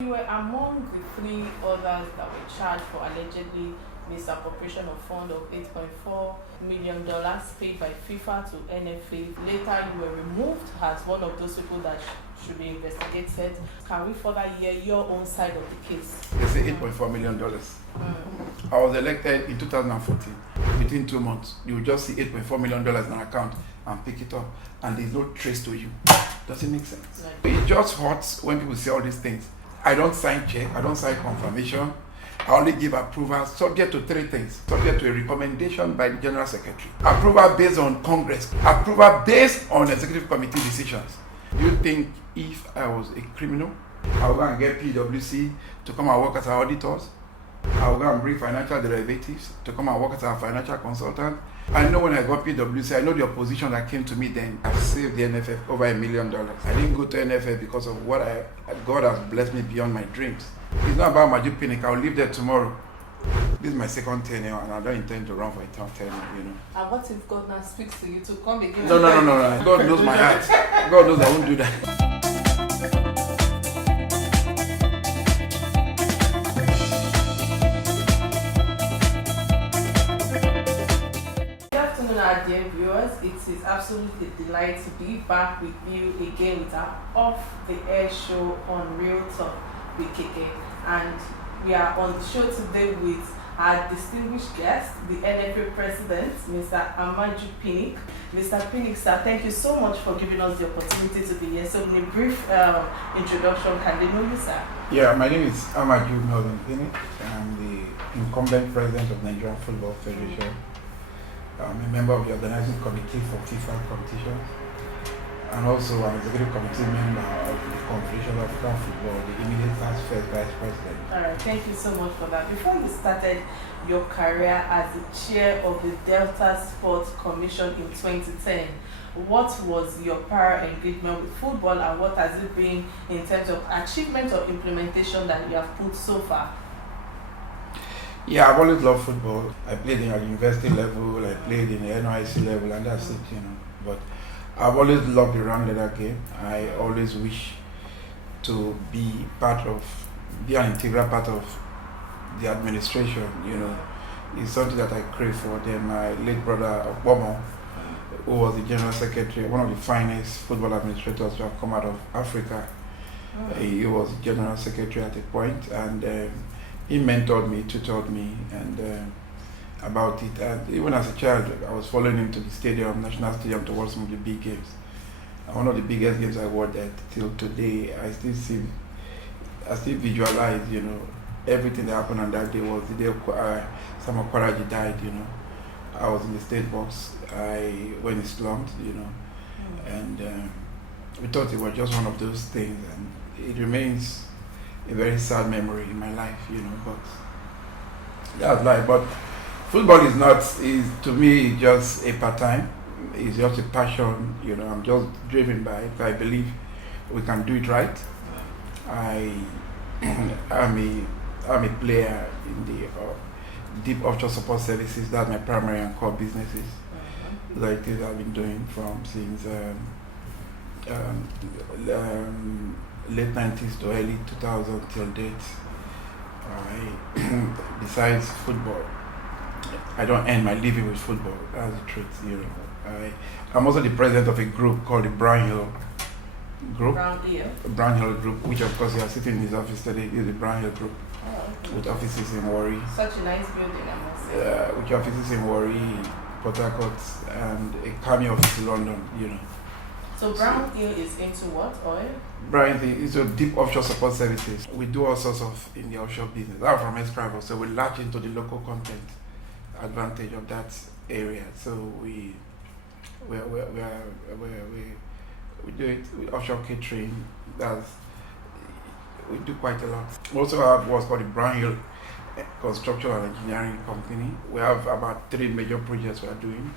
You were among the three others that were charged for allegedly misappropriation of fund of $8.4 million paid by FIFA to NFF. Later, you were removed as one of those people that should be investigated. Can we further hear your own side of the case? They say $8.4 million. I was elected in 2014. Within 2 months, you will just see $8.4 million in an account and pick it up, and there's no trace to you. Does it make sense? It just hurts when people say all these things. I don't sign check, I don't sign confirmation. I only give approval subject to 3 things. Subject to a recommendation by the General Secretary. Approval based on Congress. Approval based on Executive Committee decisions. Do you think if I was a criminal, I would go and get PwC to come and work as our auditors? I would go and bring financial derivatives to come and work as our financial consultant? I know when I got PwC, I know the opposition that came to me then. I've saved the NFF over $1 million. I didn't go to NFF because of what God has blessed me beyond my dreams. It's not about Amaju Pinnick. I'll live there tomorrow. This is my second tenure, and I don't intend to run for a third tenure, And what if God now speaks to you to come again? No. God knows my heart. God knows I won't do that. Our dear viewers, it is absolutely a delight to be back with you again with our off-the-air show on Real Talk with KK. And we are on the show today with our distinguished guest, the NFF President, Mr. Amaju Pinnick. Mr. Pinnick, sir, thank you so much for giving us the opportunity to be here. So in a brief introduction, can they know you, sir? Yeah, my name is Amaju Pinnick. I'm the incumbent president of Nigerian Football Federation. I'm a member of the organizing committee for FIFA competitions, and also an executive committee member of the Confederation of African Football, the immediate past first vice president. All right, thank you so much for that. Before you started your career as the chair of the Delta Sports Commission in 2010, what was your prior engagement with football, and what has it been in terms of achievement or implementation that you have put so far? Yeah, I've always loved football. I played in at university level, I played in the NYC level, and that's it, But I've always loved the round leather game. I always wish to be an integral part of the administration, It's something that I crave for. Then my late brother, Obomo, who was the general secretary, one of the finest football administrators to have come out of Africa. He was general secretary at a point, and he mentored me, tutored me, and about it. And even as a child, I was following him to the stadium, National Stadium, to watch some of the big games. And one of the biggest games I watched that till today, I still visualize, everything that happened on that day was the day Samuel Kwaraji died, I was in the state box when he slumped, and we thought it was just one of those things, and it remains a very sad memory in my life, but that's life. But football is to me just a part-time. It's just a passion, I'm just driven by it. I believe we can do it right. I'm a player in the deep offshore support services. That's my primary and core businesses. Like things I've been doing since late 90s to early 2000 till date. Besides football, I don't earn my living with football. That's the truth, I'm also the president of a group called the Brown Hill Group. Brown Hill Group, which of course you are sitting in his office today, is the Brown Hill Group. Okay. With offices in Warri. Such a nice building, I must say. With offices in Warri, Port Harcourt, and a cameo office in London, So Brown Hill is into what? Oil? Brown Hill is a deep offshore support services. We do all sorts of in the offshore business. I'm from Escravel, so we latch into the local content advantage of that area. So we do it with offshore catering. We do quite a lot. We also have what's called the Brown Hill Construction and Engineering Company. We have about 3 major projects we are doing.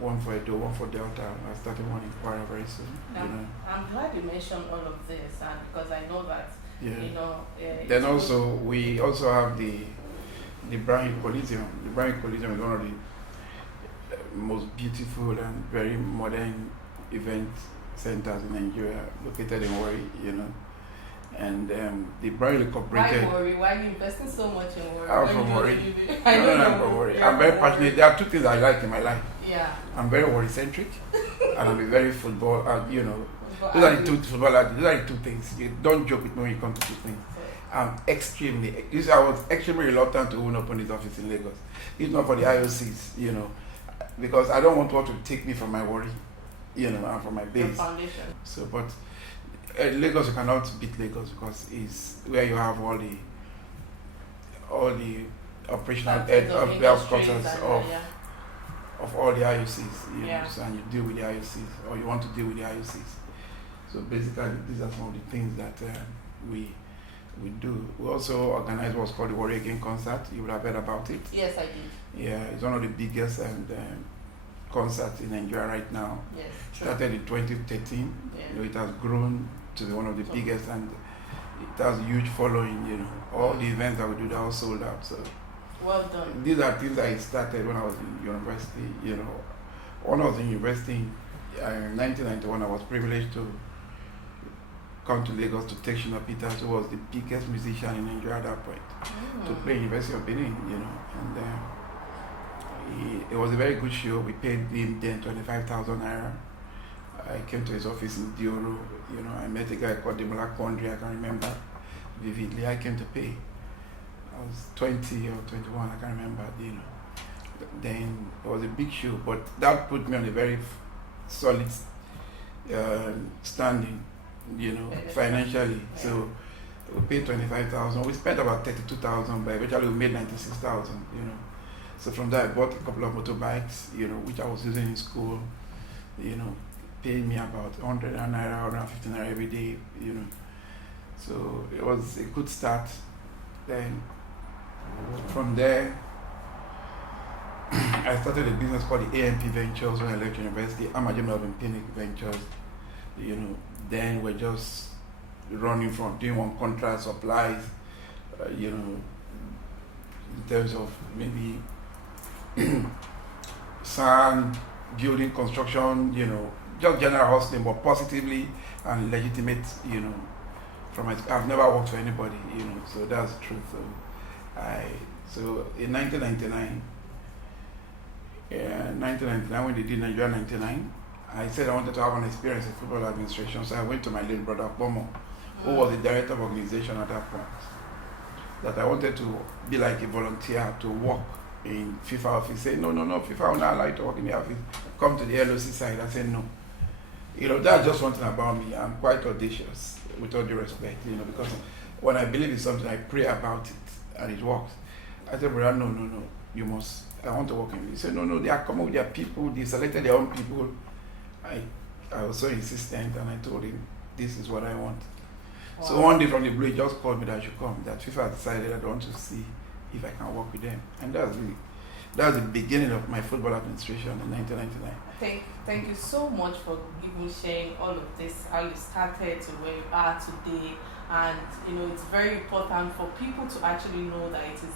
One for Edo, one for Delta. I'm starting one in Kwara very soon. I'm glad you mentioned all of this, and because I know that then also we also have the Brown Hill Coliseum. The Brown Hill Coliseum is one of the most beautiful and very modern event centers in Nigeria, located in Warri, and the brand incorporated. Why worry? Why are you investing so much in worry? I'm from worry. No, I'm from worry. I'm very passionate. There are two things I like in my life. Yeah. I'm very worry centric, and I'm very football. You know, those are the two football. Those are the two things. You don't joke with me when you come to these things. I'm extremely. I was extremely reluctant to open this office in Lagos. It's not for the IOCs, you know, because I don't want what to take me from my worry, you know, and from my base. Your foundation. So, but Lagos, you cannot beat Lagos because it's where you have all the operational head of headquarters of all the IOCs, you know, so, and you deal with the IOCs, or you want to deal with the IOCs. So basically, these are some of the things that we do. We also organize what's called the Warrior Again concert. You would have heard about it. Yes, I did. Yeah, it's one of the biggest concerts in Nigeria right now. Yes, true. Started in 2013. Yeah. You know, it has grown to be one of the biggest, and it has a huge following. You know, all the events that we do, they're all sold out. So well done. These are things I started when I was in university. You know, when I was in university in 1991, I was privileged to come to Lagos to take Shina Peters, who was the biggest musician in Nigeria at that point, to play University of Benin, you know. And it was a very good show. We paid him then 25,000 naira. I came to his office in Dioro, you know. I met a guy called Demola Kondri, I can remember vividly. I came to pay. I was 20 or 21, I can't remember, you know. Then it was a big show, but that put me on a very solid standing, you know, financially. So we paid 25,000. We spent about 32,000, but eventually we made 96,000, you know. So from that, I bought a couple of motorbikes, you know, which I was using in school, you know, paying me about 100 naira, 150 naira every day, you know. So it was a good start. Then from there, I started a business called the AMP Ventures when I left university. Amaju and Pinnick Ventures, you know. Then we're just running from doing one contract supplies, you know, in terms of maybe sand, building, construction, you know, just general hustling, but positively and legitimate, you know. I've never worked for anybody, you know, so that's the truth. So in 1999, when they did Nigeria 99, I said I wanted to have an experience in football administration, so I went to my little brother Bomo, who was the director of organization at that point. That I wanted to be like a volunteer to work in FIFA office. Say no, FIFA will not allow you to work in the office. Come to the LOC side. I said no. You know, that's just one thing about me. I'm quite audacious, with all due respect, you know, because when I believe in something, I pray about it and it works. I said, brother, no, you must. I want to work in it. He said, no, they are coming with their people. They selected their own people. I was so insistent, and I told him, this is what I want. Wow. So one day from the blue, he just called me that I should come. That FIFA decided I want to see if I can work with them. And that was the beginning of my football administration in 1999. Thank you so much for even sharing all of this, how you started to where you are today. And, you know, it's very important for people to actually know that it is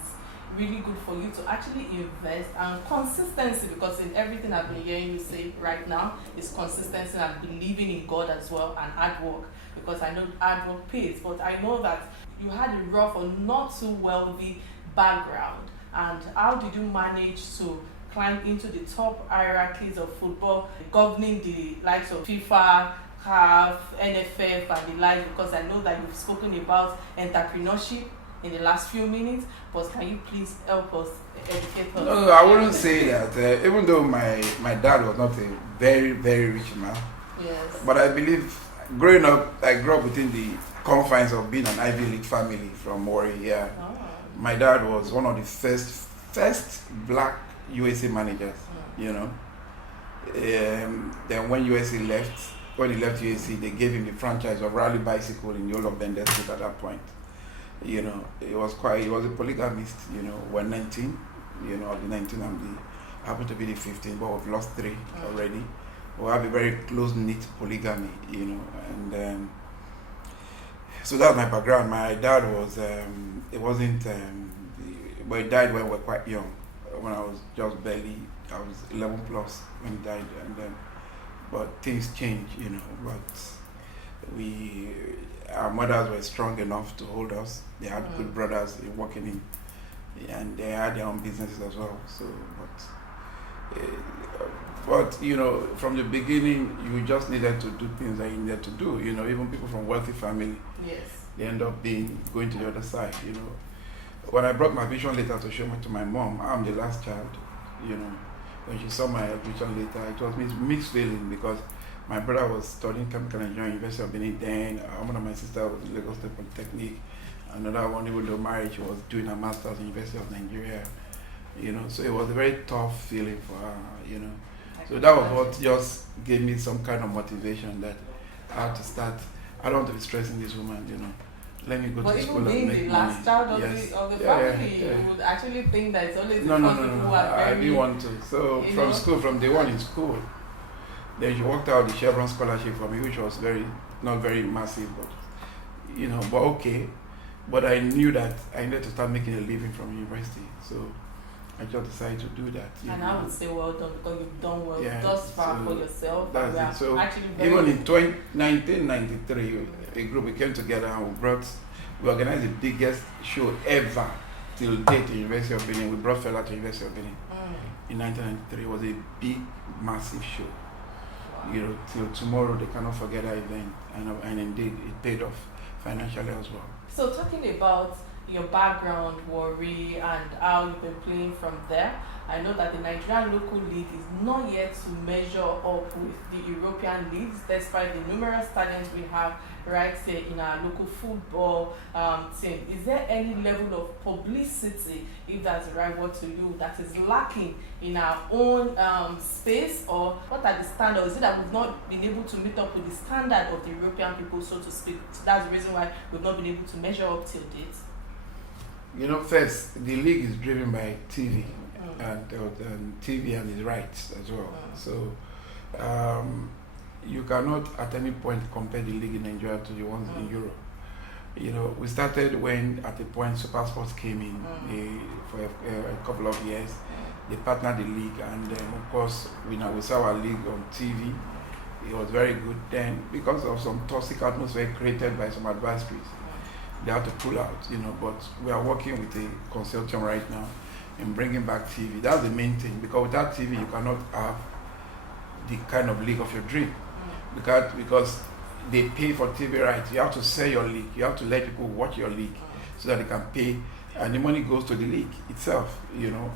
really good for you to actually invest and consistency, because in everything I've been hearing you say right now is consistency and believing in God as well, and hard work, because I know hard work pays. But I know that you had a rough or not too wealthy background, and how did you manage to climb into the top hierarchies of football, governing the likes of FIFA, CAF, NFF and the like, because I know that you've spoken about entrepreneurship in the last few minutes, but can you please help us, educate us? No, I wouldn't say that. Even though my dad was not a very, very rich man, yes, but I believe growing up, I grew up within the confines of being an Ivy League family from Warri. Yeah, my dad was one of the first black USA managers. You know, then when USA left, when he left USA, they gave him the franchise of Rally Bicycle in the whole of Bender Street at that point. You know, he was a polygamist, you know. We're 19, you know, the 19, I happen to be the 15, but we've lost 3 already. We have a very close-knit polygamy, you know, and so that's my background. My dad was, but he died when we were quite young. When I was just I was 11 plus when he died, and but things changed, you know, but our mothers were strong enough to hold us. They had good brothers working in, and they had their own businesses as well. So, but you know, from the beginning, you just needed to do things that you needed to do. You know, even people from wealthy family, they end up going to the other side. You know, when I brought my vision letter to show to my mom, I'm the last child. You know, when she saw my vision letter, it was mixed feeling because my brother was studying chemical engineering, University of Benin. Then one of my sisters was in Lagos State Polytechnic. Another one, even though married, she was doing a master's in University of Nigeria. You know, so it was a very tough feeling for her. You know, so that was what just gave me some kind of motivation that I had to start. I don't want to be stressing this woman. You know, let me go to school and make money. But even being the last child of the family, you would actually think that it's always people who are very... I didn't want to. So from day one in school, then she worked out the Chevron scholarship for me, which was not very massive, but you know, but okay. But I knew that I needed to start making a living from university, so I just decided to do that. And I would say well done, because you've done well thus far for yourself. That's it. So even in 1993, a group, we came together and we organized the biggest show ever till date in University of Benin. We brought Fela to University of Benin in 1993. It was a big, massive show. Wow. You know, till tomorrow they cannot forget that event, and indeed it paid off financially as well. So talking about your background, Warri, and how you've been playing from there, I know that the Nigerian local league is not yet to measure up with the European leagues, despite the numerous talents we have right here in our local football team. Is there any level of publicity, if that's the right word to use, that is lacking in our own space, or what are the standards? Is it that we've not been able to meet up with the standard of the European people, so to speak? So that's the reason why we've not been able to measure up till date. You know, first, the league is driven by TV. And TV and its rights as well. So you cannot at any point compare the league in Nigeria to the ones in Europe. You know, we started when at the point Super Sports came in for a couple of years. They partnered the league, and then of course we saw our league on TV. It was very good. Then because of some toxic atmosphere created by some adversaries, they had to pull out. You know, but we are working with a consortium right now in bringing back TV. That's the main thing, because without TV you cannot have the kind of league of your dream. Because they pay for TV rights. You have to sell your league. You have to let people watch your league so that they can pay, and the money goes to the league itself. You know,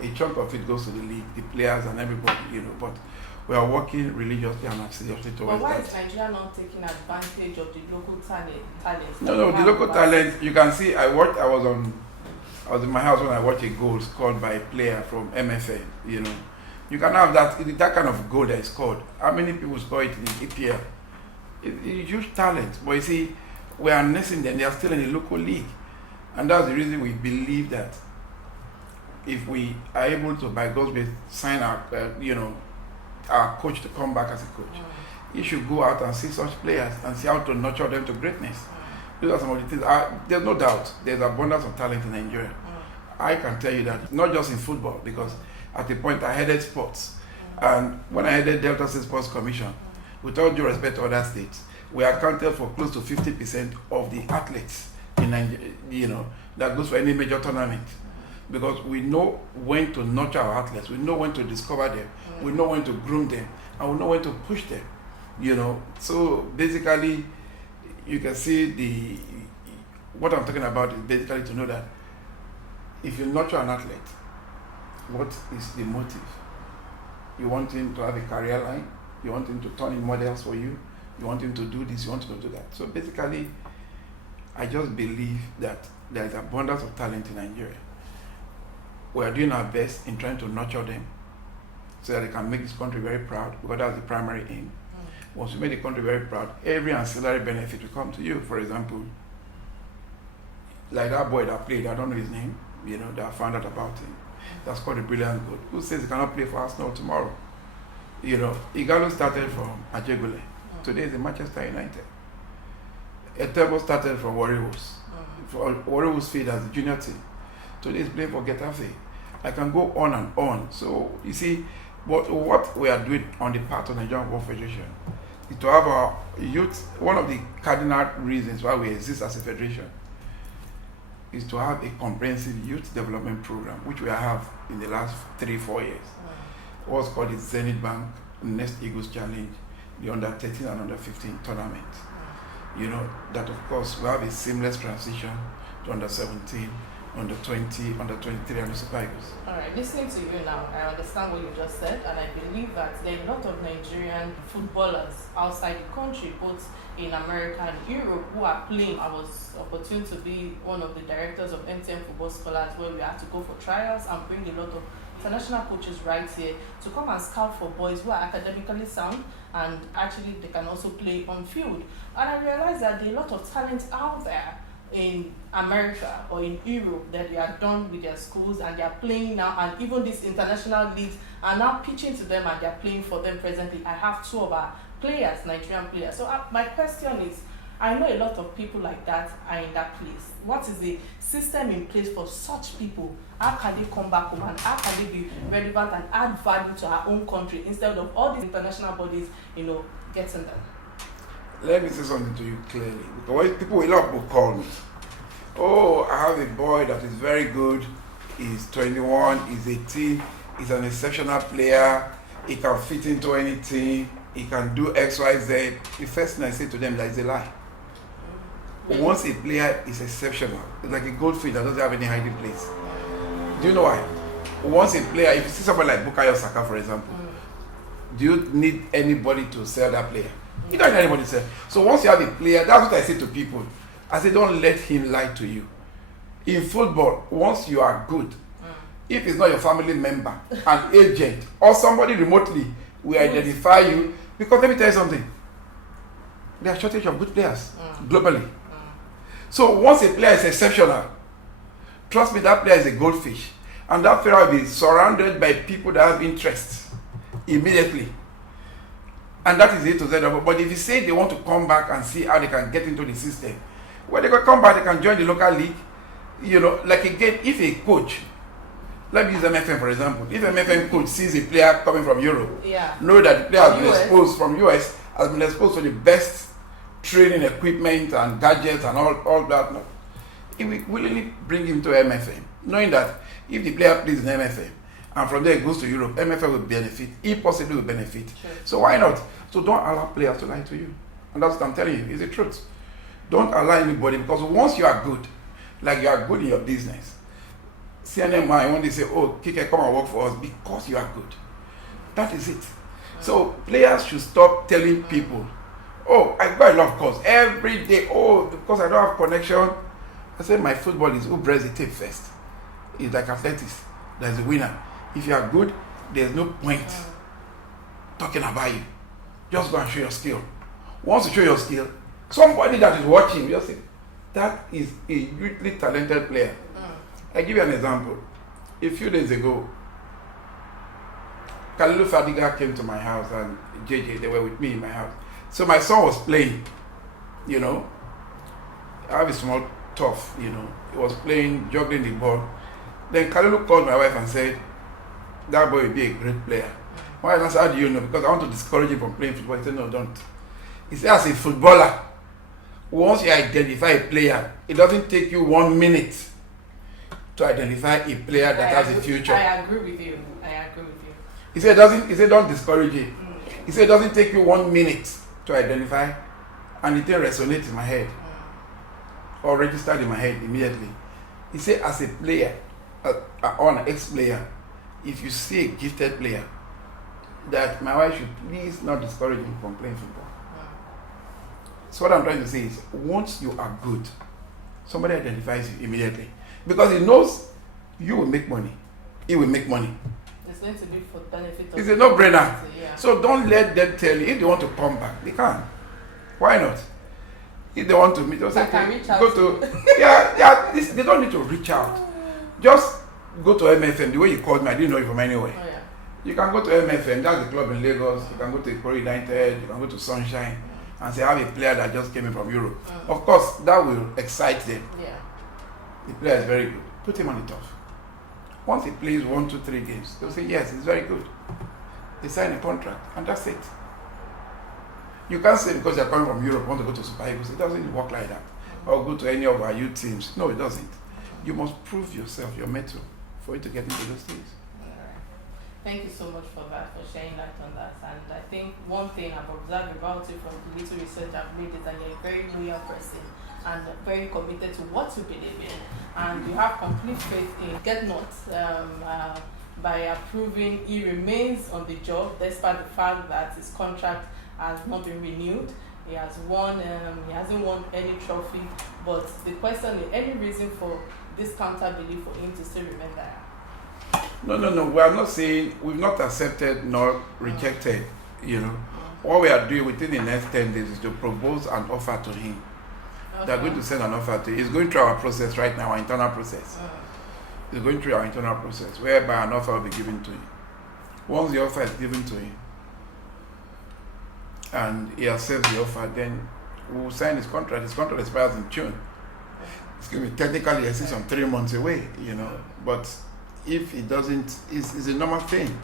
a chunk of it goes to the league, the players and everybody. You know, but we are working religiously and seriously towards that. But why is Nigeria not taking advantage of the local talents? No, the local talent. You can see. I was in my house when I watched a goal scored by a player from NFF. You know, you can have that kind of goal that is scored. How many people score it in EPL? It's huge talent. But you see, we are nursing them. They are still in the local league, and that's the reason we believe that if we are able to, by God's grace, sign our coach to come back as a coach, he should go out and see such players and see how to nurture them to greatness. Those are some of the things. There's no doubt there's abundance of talent in Nigeria. I can tell you that, not just in football, because at the point I headed sports, and when I headed Delta State Sports Commission, with all due respect to other states, we accounted for close to 50% of the athletes in Nigeria, you know, that goes for any major tournament. Because we know when to nurture our athletes, we know when to discover them, we know when to groom them, and we know when to push them, you know. So basically, you can see what I'm talking about is basically to know that if you nurture an athlete, what is the motive? You want him to have a career line, you want him to turn in models for you, you want him to do this, you want him to do that. So basically, I just believe that there is abundance of talent in Nigeria. We are doing our best in trying to nurture them so that they can make this country very proud, because that's the primary aim. Once you make the country very proud, every ancillary benefit will come to you. For example, like that boy that played, I don't know his name, you know, that I found out about him. That's called a brilliant goal. Who says he cannot play for Arsenal tomorrow? You know, Igalo started from Ajegule. Today is in Manchester United. Etebo started from Warriors. Warriors feed as a junior team. Today is playing for Getafe. I can go on and on. So, you see, what we are doing on the part of the Nigerian Football Federation is to have our youth. One of the cardinal reasons why we exist as a federation is to have a comprehensive youth development program, which we have in the last 3-4 years. What's called the Zenith Bank Next Eagles Challenge, the under 13 and under 15 tournament. You know, that of course we have a seamless transition to under 17, under 20, under 23, and the Super Eagles. Alright, listening to you now, I understand what you just said, and I believe that there are a lot of Nigerian footballers outside the country, both in America and Europe, who are playing. I was opportune to be one of the directors of NTM Football Scholars, where we had to go for trials and bring a lot of international coaches right here to come and scout for boys who are academically sound, and actually they can also play on field. And I realized that there are a lot of talent out there in America or in Europe that they are done with their schools and they are playing now, and even these international leagues are now pitching to them and they are playing for them presently. I have 2 of our players, Nigerian players. So my question is, I know a lot of people like that are in that place. What is the system in place for such people? How can they come back home and how can they be relevant and add value to our own country instead of all these international bodies, getting them? Let me say something to you clearly. Because a lot of people call me. Oh, I have a boy that is very good. He's 21, he's 18, he's an exceptional player. He can fit into anything. He can do X, Y, Z. The first thing I say to them, that is a lie. Once a player is exceptional, it's like a goldfish that doesn't have any hiding place. Do you know why? Once a player, if you see somebody like Bukayo Saka, for example, do you need anybody to sell that player? You don't need anybody to sell. So once you have a player, that's what I say to people. I say, don't let him lie to you. In football, once you are good, if it's not your family member, an agent, or somebody remotely will identify you, because let me tell you something, there are shortage of good players globally. So once a player is exceptional, trust me, that player is a goldfish. And that player will be surrounded by people that have interest immediately. And that is it to Z. But if you say they want to come back and see how they can get into the system, when they can come back, they can join the local league. Like again, if a coach, let me use MFM for example, if MFM coach sees a player coming from Europe, know that the player has been exposed from US, has been exposed to the best training equipment and gadgets and all that, no, he will willingly bring him to MFM, knowing that if the player plays in MFM and from there goes to Europe, MFM will benefit, he possibly will benefit. Sure. So why not? So don't allow players to lie to you. And that's what I'm telling you, it's the truth. Don't allow anybody, because once you are good, like you are good in your business, CNMI, when they say, oh, Kike, come and work for us because you are good. That is it. So players should stop telling people, oh, I got a lot of calls every day. Oh, because I don't have connection. I said my football is who breaks the tape first. It's like athletics. There's a winner. If you are good, there's no point talking about you. Just go and show your skill. Once you show your skill, somebody that is watching, just say, that is a hugely talented player. I give you an example. A few days ago, Kalilu Fadiga came to my house and JJ, they were with me in my house. So my son was playing, I have a small tough, he was playing, juggling the ball. Then Kalilu called my wife and said, that boy will be a great player. My wife said, how do you know? Because I want to discourage him from playing football. He said, no, don't. He said, as a footballer, once you identify a player, it doesn't take you 1 minute to identify a player that has a future. I agree with you. He said, don't discourage it. He said, it doesn't take you 1 minute to identify, and it didn't resonate in my head or registered in my head immediately. He said, as a player, or an ex-player, if you see a gifted player, that my wife should please not discourage him from playing football. So what I'm trying to say is, once you are good, somebody identifies you immediately, because he knows you will make money. He will make money. It's going to be for benefit of it's a no-brainer. Yeah. So don't let them tell you if they want to come back. They can. Why not? If they want to meet, they'll say, go to they don't need to reach out. Just go to MFM. The way you called me, I didn't know you from anywhere. Oh, yeah. You can go to MFM. That's the club in Lagos. You can go to Ikoro United. You can go to Sunshine and say, I have a player that just came in from Europe. Of course, that will excite them. Yeah. The player is very good. Put him on the turf. Once he plays 1, 2, 3 games, they'll say, yes, he's very good. They sign a contract, and that's it. You can't say because you're coming from Europe, want to go to Super Eagles. It doesn't work like that. Or go to any of our youth teams. No, it doesn't. You must prove yourself, your mettle, for you to get into those teams. Thank you so much for that, for sharing light on that. And I think one thing I've observed about you from the little research I've made is that you're a very loyal person and very committed to what you believe in. And you have complete faith in Get Not by approving he remains on the job despite the fact that his contract has not been renewed. He has won, he hasn't won any trophy. But the question is, any reason for this counter belief for him to still remain there? No. We are not saying we've not accepted nor rejected. What we are doing within the next 10 days is to propose an offer to him. Okay. They're going to send an offer to him. He's going through our process right now, our internal process. He's going through our internal process, whereby an offer will be given to him. Once the offer is given to him, and he accepts the offer, then we'll sign his contract. His contract expires in June. It's going to be technically, I see, some 3 months away, But if it doesn't, it's a normal thing.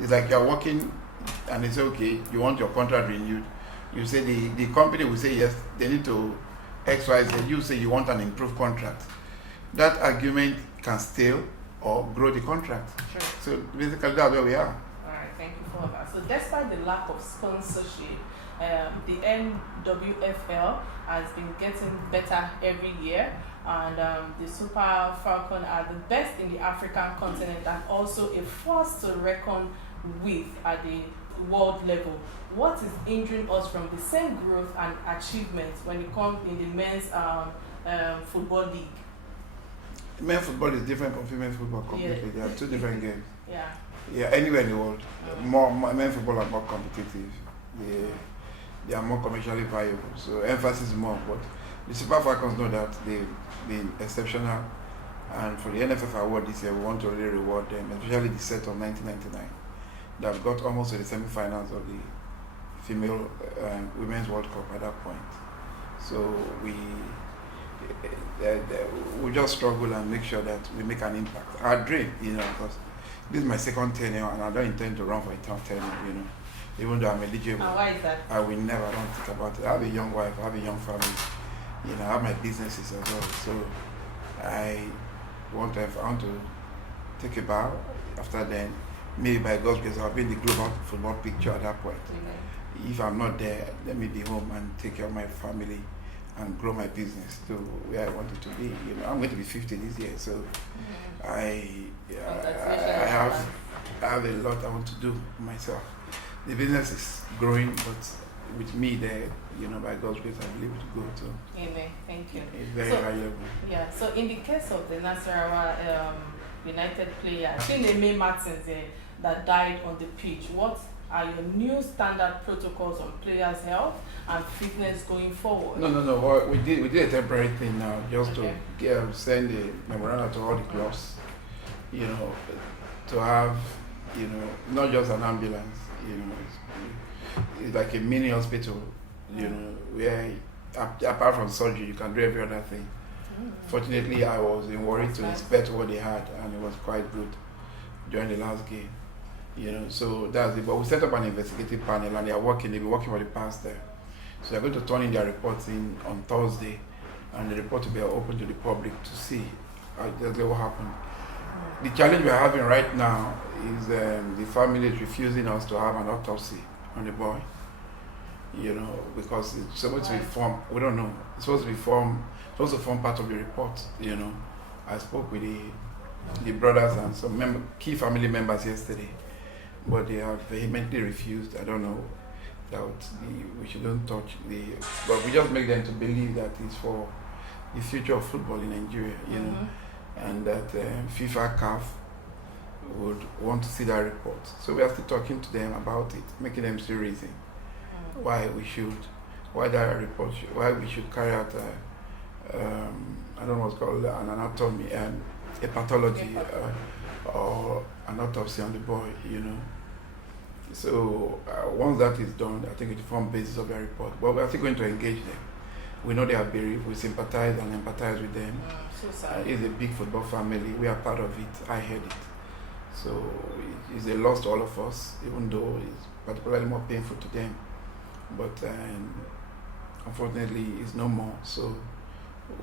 It's like you're working and it's okay, you want your contract renewed. You say the company will say yes, they need to XYZ. You say you want an improved contract. That argument can stale or grow the contract. Sure. So basically that's where we are. All right, thank you for that. So despite the lack of sponsorship, the NWFL has been getting better every year, and the Super Falcon are the best in the African continent and also a force to reckon with at the world level. What is hindering us from the same growth and achievements when it comes in the men's football league? Men's football is different from female football completely. Yeah. They are two different games. Yeah, anywhere in the world, men's football are more competitive. They are more commercially viable. So emphasis is more. But the Super Falcons know that they've been exceptional. And for the NFF award this year, we want to really reward them, especially the set of 1999. They have got almost to the semi-finals of the female women's World Cup at that point. So we just struggle and make sure that we make an impact. Our dream, because this is my second tenure and I don't intend to run for a third tenure, even though I'm eligible. And why is that? I will never, I don't think about it. I have a young wife, I have a young family, I have my businesses as well. So I want to take a bow. After then, maybe by God's grace, I'll be in the global football picture at that point. Mm-hmm. If I'm not there, let me be home and take care of my family and grow my business to where I want it to be. I'm going to be 50 this year, so I have a lot I want to do myself. The business is growing, but with me there, by God's grace, I believe it will go to. Amen. Thank you. It's very valuable. Yeah. So in the case of the Nasarawa United player, Pinnick Martins that died on the pitch, what are your new standard protocols on players' health and fitness going forward? No. We did a temporary thing now, just to send a memorandum to all the clubs, to have, not just an ambulance, it's like a mini hospital, where apart from surgery, you can do every other thing. Fortunately, I was in worry to inspect what they had, and it was quite good during the last game. So that's it. But we set up an investigative panel, and they've been working for the past there. So they're going to turn in their reports in on Thursday, and the report will be open to the public to see exactly what happened. The challenge we're having right now is the family is refusing us to have an autopsy on the boy. Because it's supposed to be formed. We don't know. It's supposed to form part of the report. I spoke with the brothers and some key family members yesterday, but they have vehemently refused. I don't know that we shouldn't touch but we just make them to believe that it's for the future of football in Nigeria, and that FIFA CAF would want to see that report. So we are still talking to them about it, making them still reason why we should carry out I don't know what's called an anatomy and a pathology or an autopsy on the boy, So once that is done, I think it will form basis of their report. But we are still going to engage them. We know they are bereaved. We sympathize and empathize with them. So sorry. It's a big football family. We are part of it. I heard it. So it's a loss to all of us, even though it's particularly more painful to them. but unfortunately it's no more, so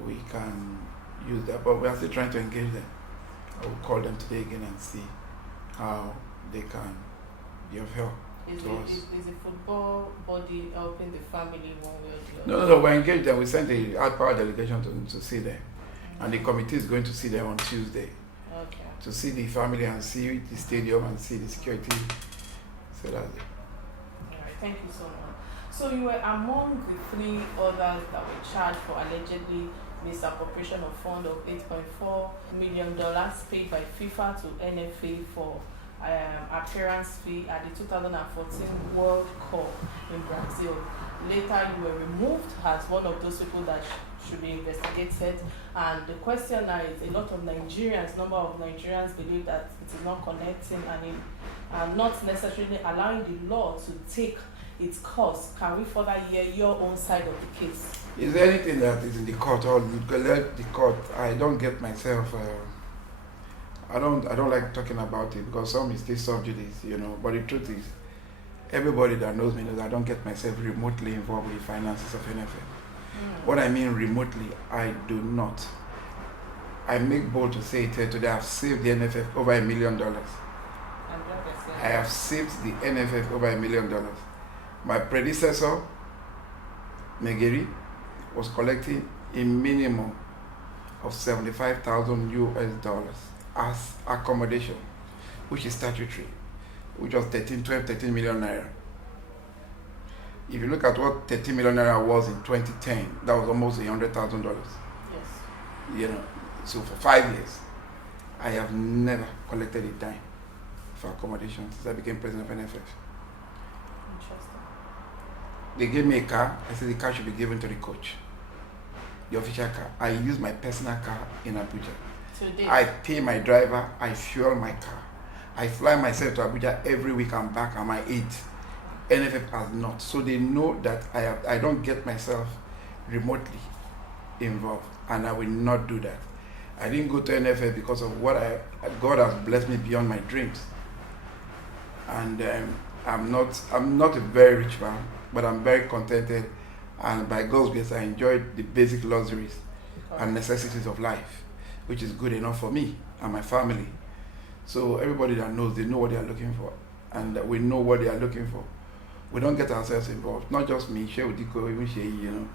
we can use that, but we are still trying to engage them. I will call them today again and see how they can be of help to us. Is the football body helping the family one way or the No, other? we engage them. We sent the power delegation to see them, and the committee is going to see them on Tuesday Okay. to see the family and see the stadium and see the security. So that's it. All right, thank you so much. So you were among the 3 others that were charged for allegedly misappropriation of fund of $8.4 million paid by FIFA to NFF for appearance fee at the 2014 World Cup in Brazil. Later, you were removed as one of those people that should be investigated. And the question now is, a lot of number of Nigerians believe that it is not connecting and not necessarily allowing the law to take its course. Can we further hear your own side of the case? Is there anything that is in the court or let the court? I don't get myself. I don't like talking about it because some is still subjudice, But the truth is, everybody that knows me knows I don't get myself remotely involved with the finances of NFF. What I mean remotely, I do not. I make bold to say it here today. I've saved the NFF over $1 million. I have saved the NFF over $1 million. My predecessor, Megeri, was collecting a minimum of $75,000 as accommodation, which is statutory, which was 13 million naira. If you look at what 13 million naira was in 2010, that was almost $100,000. Yes. So for 5 years, I have never collected a dime for accommodation since I became president of NFF. Interesting. They gave me a car. I said the car should be given to the coach, the official car. I use my personal car in Abuja. Today. I pay my driver. I fuel my car. I fly myself to Abuja every week. I'm back. I'm my 8. NFF has not. So they know that I don't get myself remotely involved, and I will not do that. I didn't go to NFF because of what God has blessed me beyond my dreams. And I'm not a very rich man, but I'm very contented, and by God's grace I enjoy the basic luxuries and necessities of life, which is good enough for me and my family. So everybody that knows, they know what they are looking for, and we know what they are looking for. We don't get ourselves involved, not just me, Shehu Diko, even Shehi,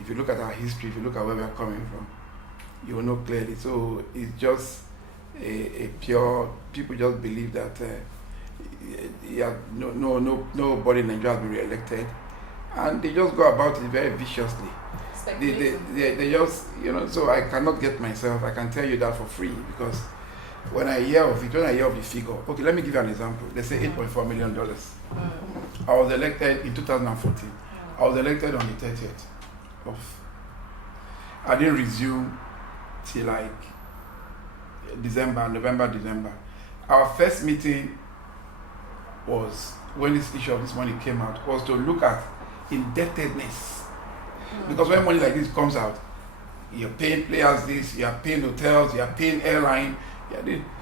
If you look at our history, if you look at where we are coming from, you will know clearly. So it's just a pure, people just believe that nobody in Nigeria has been re-elected, and they just go about it very viciously. They just, so I cannot get myself, I can tell you that for free, because when I hear of the figure, okay, let me give you an example. They say $8.4 million. I was elected in 2014. I was elected on the 30th of, I didn't resume till like November, December. Our first meeting was, when this issue of this money came out, was to look at indebtedness. Because when money like this comes out, you're paying players this, you're paying hotels, you're paying airline.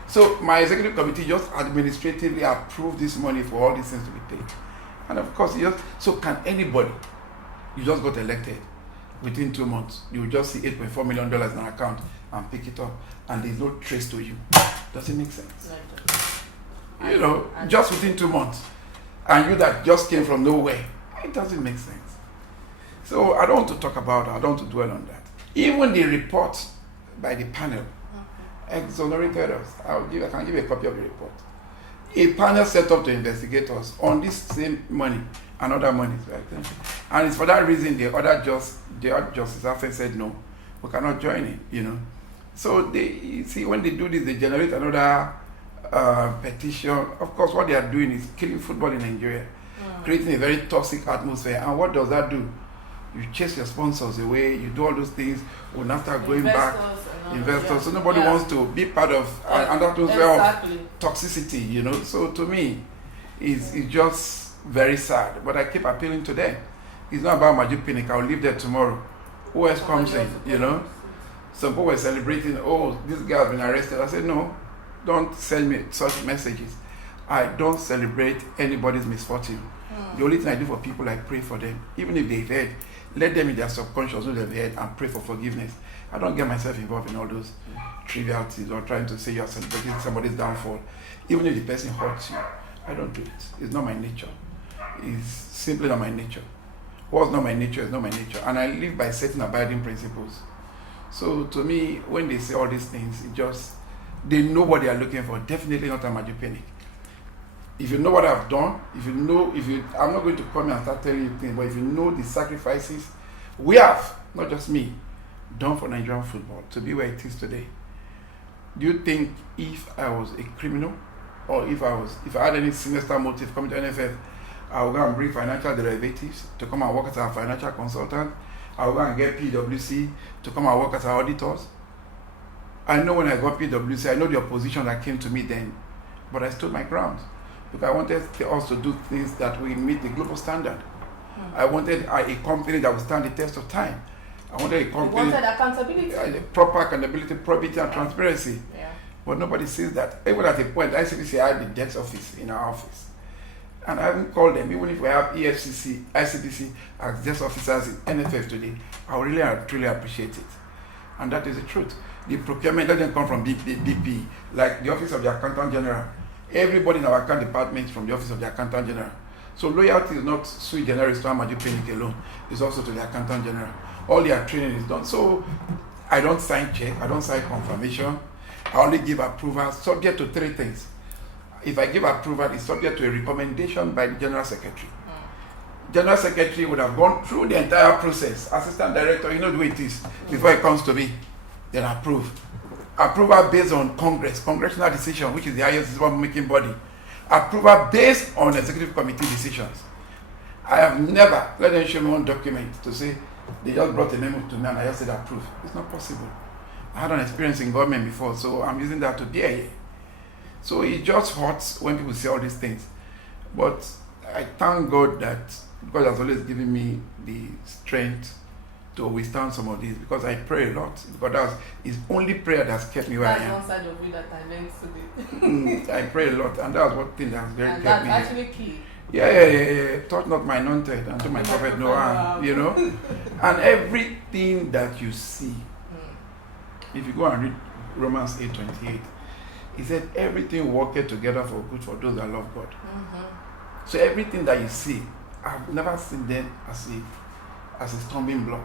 So my executive committee just administratively approved this money for all these things to be paid. And of course, so can anybody, you just got elected, within 2 months, you will just see $8.4 million in an account and pick it up, and there's no trace to you. Does it make sense? Just within 2 months, and you that just came from nowhere, it doesn't make sense. So I don't want to talk about it, I don't want to dwell on that. Even the report by the panel exonerated us. I can give you a copy of the report. A panel set up to investigate us on this same money and other monies, right? And it's for that reason the other justice after said no, we cannot join it, So when they do this, they generate another petition. Of course, what they are doing is killing football in Nigeria, creating a very toxic atmosphere. And what does that do? You chase your sponsors away, you do all those things, when after going back, investors. So nobody wants to be part of an atmosphere of toxicity, So to me, it's just very sad. But I keep appealing to them. It's not about Amaju Pinnick. I'll leave there tomorrow. Who else comes in, Some people were celebrating, oh, this guy has been arrested. I said, no, don't send me such messages. I don't celebrate anybody's misfortune. The only thing I do for people, I pray for them. Even if they've heard, let them in their subconscious know they've heard and pray for forgiveness. I don't get myself involved in all those trivialities or trying to say you're celebrating somebody's downfall. Even if the person hurts you, I don't do it. It's not my nature. It's simply not my nature. What's not my nature is not my nature. And I live by certain abiding principles. So to me, when they say all these things, they know what they are looking for. Definitely not Amaju Pinnick. If you know what I've done, I'm not going to come and start telling you things, but if you know the sacrifices we have, not just me, done for Nigerian football to be where it is today. Do you think if I was a criminal, or if I had any sinister motive coming to NFF, I would go and bring financial derivatives to come and work as a financial consultant? I would go and get PwC to come and work as our auditors? I know when I got PwC, I know the opposition that came to me then, but I stood my ground because I wanted us to do things that will meet the global standard. I wanted a company that would stand the test of time. I wanted a company. You wanted accountability. Proper accountability, probity, and transparency. Yeah. But nobody sees that. Even at a point, ICBC had the debt office in our office. And I haven't called them. Even if we have EFCC, ICBC as debt officers in NFF today, I would really truly appreciate it. And that is the truth. The procurement doesn't come from BP, like the Office of the Accountant General. Everybody in our account department is from the Office of the Accountant General. So loyalty is not sui generis to Amaju Pinnick alone. It's also to the Accountant General. All their training is done. So I don't sign check. I don't sign confirmation. I only give approval subject to 3 things. If I give approval, it's subject to a recommendation by the General Secretary. General Secretary would have gone through the entire process. Assistant Director, you know the way it is, before it comes to me, then approve. Approval based on congressional decision, which is the highest decision-making body. Approval based on executive committee decisions. I have never let them show me one document to say they just brought a memo to me and I just said approve. It's not possible. I had an experience in government before, so I'm using that to dare here. So it just hurts when people say all these things. But I thank God that God has always given me the strength to withstand some of these, because I pray a lot. Because it's only prayer that's kept me where I am. That's one side of you that I learned today. I pray a lot, and that's what thing that's very kept me. That's actually key. Yeah. Touch not my anointed, and to my prophet no harm, you know. And everything that you see, if you go and read Romans 8:28, he said everything worketh together for good for those that love God. So everything that you see, I've never seen them as a stumbling block.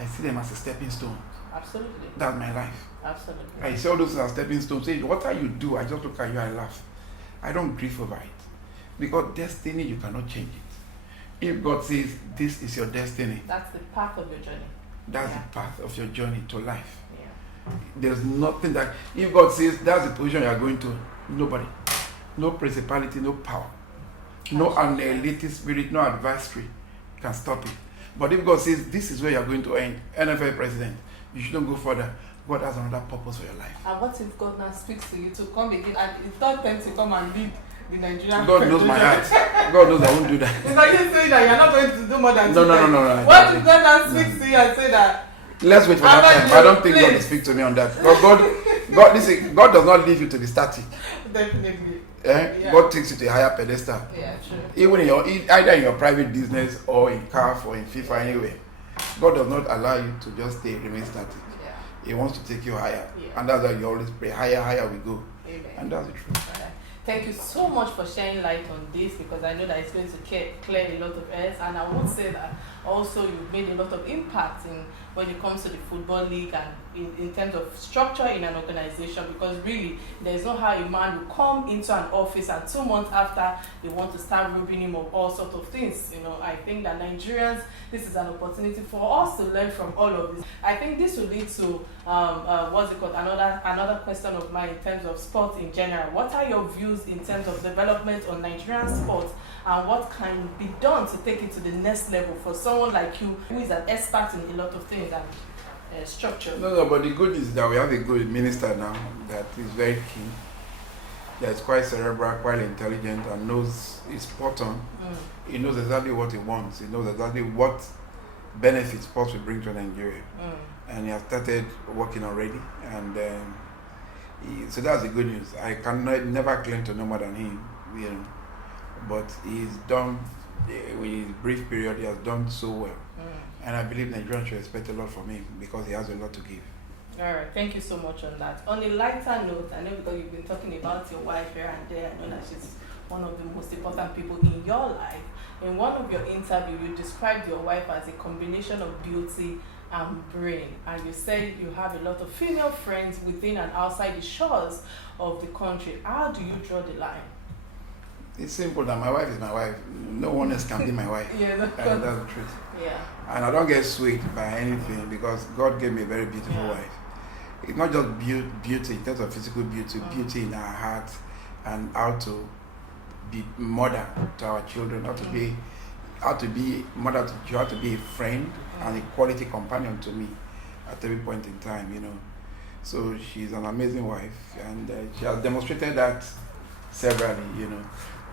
I see them as a stepping stone. Absolutely. That's my life. Absolutely. I see all those as stepping stones. Say, whatever you do, I just look at you, I laugh. I don't grieve over it. Because destiny, you cannot change it. If God says, this is your destiny. That's the path of your journey. That's the path of your journey to life. Yeah. There's nothing that, if God says, that's the position you are going to, nobody. No principality, no power. No annihilating spirit, no adversary can stop it. But if God says, this is where you are going to end, NFF president, you shouldn't go further. God has another purpose for your life. And what if God now speaks to you to come again and it's not time to come and lead the Nigerian God knows my heart. God knows I won't do that. It's like you saying that you're not going to do more than No. What if God now speaks to you and say that? Let's wait for that time. I don't think God will speak to me on that. Listen, God does not leave you to the static. Definitely. Yeah. God takes you to a higher pedestal. Yeah, true. Even either in your private business or in CAF or in FIFA, anyway. God does not allow you to just remain static. Yeah. He wants to take you higher. Yeah. And that's why you always pray, higher we go. Amen. And that's the truth. Alright. Thank you so much for shedding light on this, because I know that it's going to clear a lot of airs, and I would say that also you've made a lot of impact when it comes to the football league and in terms of structure in an organization, because really there's no how a man will come into an office and 2 months after they want to start robbing him of all sorts of things. I think that Nigerians, this is an opportunity for us to learn from all of this. I think this will lead to another question of mine in terms of sports in general. What are your views in terms of development on Nigerian sports, and what can be done to take it to the next level for someone like you who is an expert in a lot of things and structure? No, but the good is that we have a good minister now that is very keen, that's quite cerebral, quite intelligent, and knows his spot on. He knows exactly what he wants. He knows exactly what benefits sports will bring to Nigeria. And he has started working already. And so that's the good news. I can never claim to know more than him. you know. But he's done, with his brief period, he has done so well. And I believe Nigerians should expect a lot from him because he has a lot to give. All right, thank you so much on that. On a lighter note, I know because you've been talking about your wife here and there, I know that she's one of the most important people in your life. In one of your interviews, you described your wife as a combination of beauty and brain, and you said you have a lot of female friends within and outside the shores of the country. How do you draw the line? It's simple that my wife is my wife. No one else can be my wife. Yeah, And that's the truth. Yeah. And I don't get swayed by anything because God gave me a very beautiful wife. It's not just beauty in terms of physical beauty, beauty in our heart, and how to be mother to our children, how to be mother to you, how to be a friend and a quality companion to me at every point in time, you know. So she's an amazing wife, and she has demonstrated that severally, you know.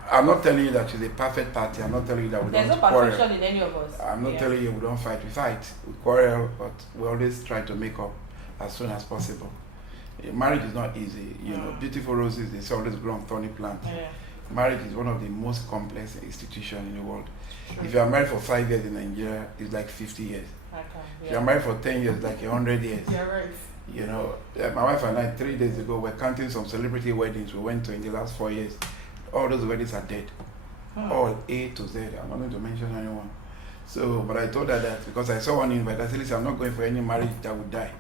I'm not telling you that she's a perfect party. I'm not telling you that we There's don't no quarrel. perfection in any of us. I'm not telling you we don't fight. We fight, we quarrel, but we always try to make up as soon as possible. Marriage is not easy, you know. Beautiful roses, they always grow on thorny plants. Marriage is one of the most complex institutions in the world. If you are married for 5 years in Nigeria, it's like 50 years. If you are married for 10 years, like 100 years. You're right. You know, my wife and I 3 days ago were counting some celebrity weddings we went to in the last 4 years. All those weddings are dead. All A to Z. I'm not going to mention anyone. So, but I told her that because I saw one invite, I said, listen, I'm not going for any marriage that would die.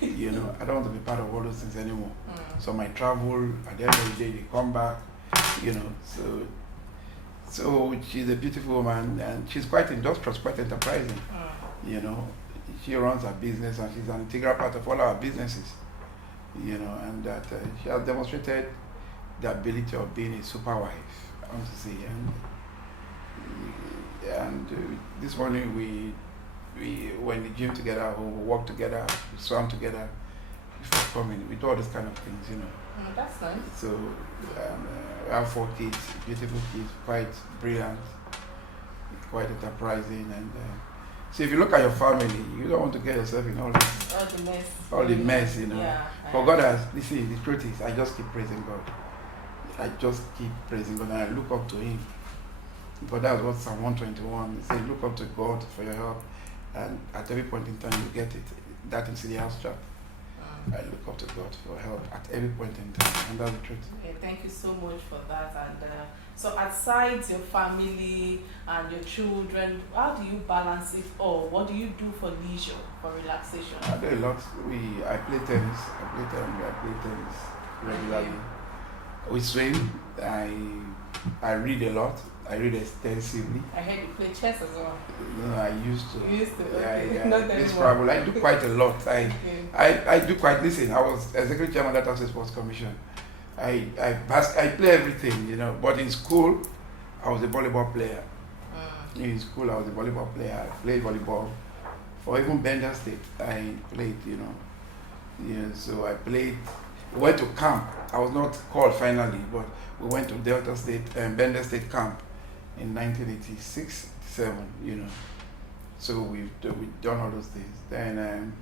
You know, I don't want to be part of all those things anymore. So my travel, at the end of the day, they come back, you know. So she's a beautiful woman, and she's quite industrious, quite enterprising. You know, she runs her business, and she's an integral part of all our businesses. You know, and that she has demonstrated the ability of being a super wife, I want to say. And this morning we went to the gym together, we walked together, we swam together before coming. We do all these kind of things, you know. That's nice. So we have 4 kids, beautiful kids, quite brilliant, quite enterprising, and so if you look at your family, you don't want to get yourself in all the mess, you know. Yeah, but God has, listen, the truth is, I just keep praising God. I just keep praising God, and I look up to Him. But that's what Psalm 121 says, look up to God for your help, and at every point in time you get it. That is the house chapter. I look up to God for help at every point in time, and that's the truth. Okay, thank you so much for that. And so, aside your family and your children, how do you balance it all? What do you do for leisure, for relaxation? I do a lot. I play tennis. I play tennis regularly. We swim. I read a lot. I read extensively. I heard you play chess as well. No, I used to. You used to? Okay. Yeah. Not It's anymore. probably, I do quite a lot. I do quite, listen, I was executive chairman of the Sports Commission. I play everything, you know, but in school, I was a volleyball player. In school, I was a volleyball player. I played volleyball. For even Bender State, I played, you know. Yeah, so I played, we went to camp. I was not called finally, but we went to Delta State and Bender State camp in 1986, 87, you know. So we've done all those things. Then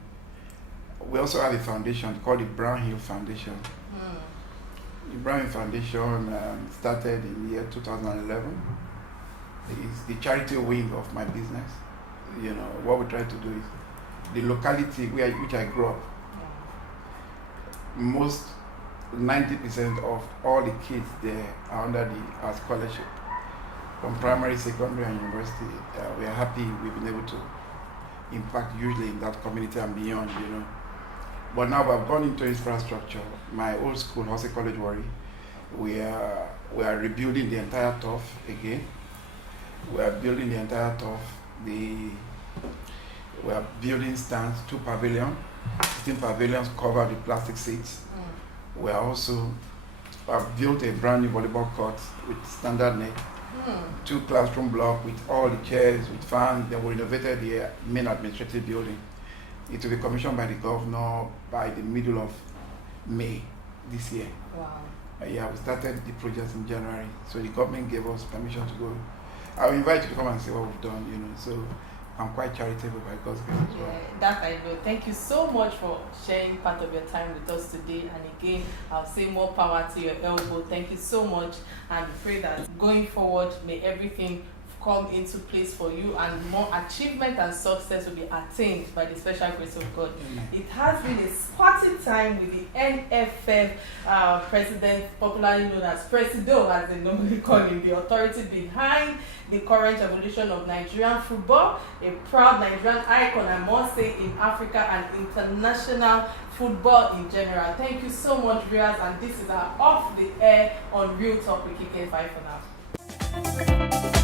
we also have a foundation called the Brown Hill Foundation. The Brown Hill Foundation started in the year 2011. It's the charity wing of my business. You know, what we try to do is the locality which I grew up. Most 90% of all the kids there are under our scholarship. From primary, secondary, and university, we are happy we've been able to impact hugely in that community and beyond, you know. But now we've gone into infrastructure. My old school, Hosea College Warri, we are rebuilding the entire turf again. We are building the entire turf. We are building stands, 2 pavilions, 16 pavilions covered with plastic seats. We are also built a brand new volleyball court with standard net. 2 classroom blocks with all the chairs, with fans. Then we renovated the main administrative building. It will be commissioned by the governor by the middle of May this year. Wow. Yeah, we started the project in January, so the government gave us permission to go. I will invite you to come and see what we've done, you know. So, I'm quite charitable by God's grace. Yeah, that I know. Thank you so much for sharing part of your time with us today. And again, I'll say more power to your elbow. Thank you so much. And we pray that going forward, may everything come into place for you and more achievement and success will be attained by the special grace of God. It has been a sporty time with the NFF president, popularly known as Presido, as they normally call him, the authority behind the current evolution of Nigerian football, a proud Nigerian icon, I must say, in Africa and international football in general. Thank you so much, viewers, and this is our Off the Air on Real Talk with KK5 for now.